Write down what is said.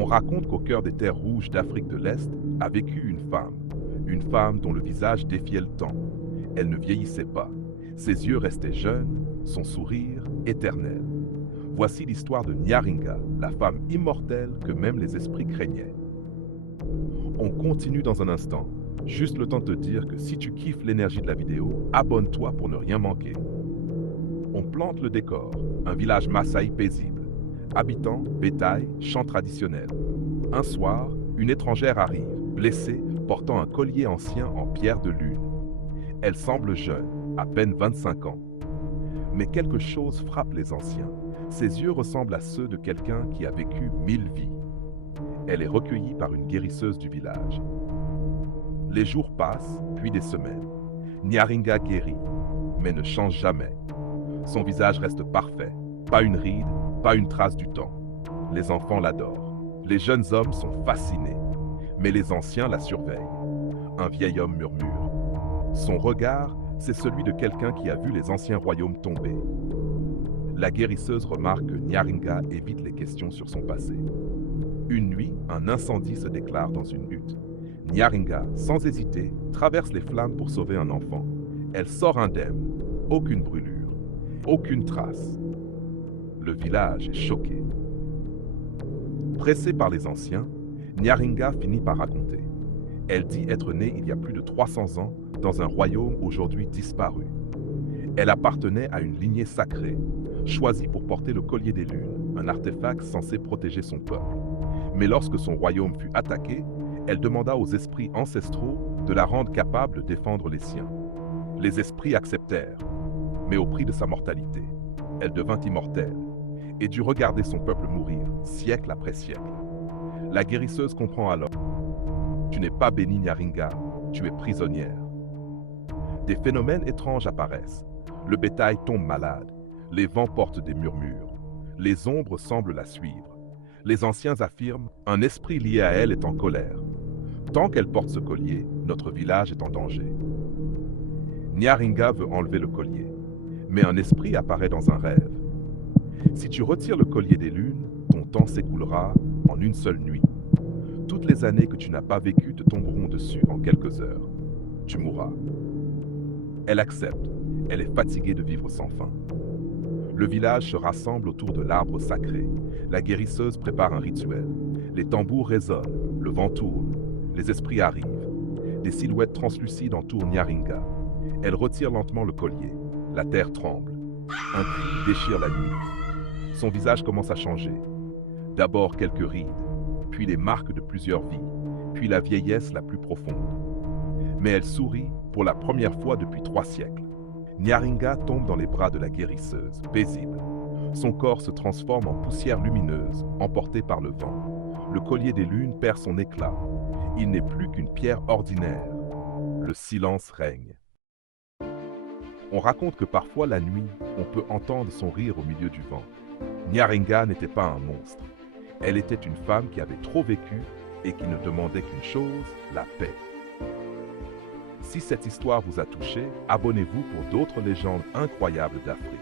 On raconte qu'au cœur des terres rouges d'Afrique de l'Est a vécu une femme dont le visage défiait le temps. Elle ne vieillissait pas, ses yeux restaient jeunes, son sourire éternel. Voici l'histoire de Nyaringa, la femme immortelle que même les esprits craignaient. On continue dans un instant, juste le temps de te dire que si tu kiffes l'énergie de la vidéo, abonne-toi pour ne rien manquer. On plante le décor, un village Maasai paisible. Habitants, bétail, chants traditionnels. Un soir, une étrangère arrive, blessée, portant un collier ancien en pierre de lune. Elle semble jeune, à peine 25 ans. Mais quelque chose frappe les anciens. Ses yeux ressemblent à ceux de quelqu'un qui a vécu 1000 vies. Elle est recueillie par une guérisseuse du village. Les jours passent, puis des semaines. Nyaringa guérit, mais ne change jamais. Son visage reste parfait, pas une ride, pas une trace du temps. Les enfants l'adorent. Les jeunes hommes sont fascinés, mais les anciens la surveillent. Un vieil homme murmure. Son regard, c'est celui de quelqu'un qui a vu les anciens royaumes tomber. La guérisseuse remarque que Nyaringa évite les questions sur son passé. Une nuit, un incendie se déclare dans une hutte. Nyaringa, sans hésiter, traverse les flammes pour sauver un enfant. Elle sort indemne. Aucune brûlure, aucune trace. Le village est choqué. Pressée par les anciens, Nyaringa finit par raconter. Elle dit être née il y a plus de 300 ans dans un royaume aujourd'hui disparu. Elle appartenait à une lignée sacrée, choisie pour porter le collier des lunes, un artefact censé protéger son peuple. Mais lorsque son royaume fut attaqué, elle demanda aux esprits ancestraux de la rendre capable de défendre les siens. Les esprits acceptèrent, mais au prix de sa mortalité. Elle devint immortelle et dut regarder son peuple mourir, siècle après siècle. La guérisseuse comprend alors. Tu n'es pas bénie, Nyaringa, tu es prisonnière. Des phénomènes étranges apparaissent. Le bétail tombe malade, les vents portent des murmures, les ombres semblent la suivre. Les anciens affirment, un esprit lié à elle est en colère. Tant qu'elle porte ce collier, notre village est en danger. Nyaringa veut enlever le collier, mais un esprit apparaît dans un rêve. Si tu retires le collier des lunes, ton temps s'écoulera en une seule nuit. Toutes les années que tu n'as pas vécues te tomberont dessus en quelques heures. Tu mourras. Elle accepte. Elle est fatiguée de vivre sans fin. Le village se rassemble autour de l'arbre sacré. La guérisseuse prépare un rituel. Les tambours résonnent, le vent tourne, les esprits arrivent. Des silhouettes translucides entourent Nyaringa. Elle retire lentement le collier. La terre tremble. Un cri déchire la nuit. Son visage commence à changer. D'abord quelques rides, puis les marques de plusieurs vies, puis la vieillesse la plus profonde. Mais elle sourit pour la première fois depuis 3 siècles. Nyaringa tombe dans les bras de la guérisseuse, paisible. Son corps se transforme en poussière lumineuse, emportée par le vent. Le collier des lunes perd son éclat. Il n'est plus qu'une pierre ordinaire. Le silence règne. On raconte que parfois la nuit, on peut entendre son rire au milieu du vent. Nyaringa n'était pas un monstre. Elle était une femme qui avait trop vécu et qui ne demandait qu'une chose, la paix. Si cette histoire vous a touché, abonnez-vous pour d'autres légendes incroyables d'Afrique.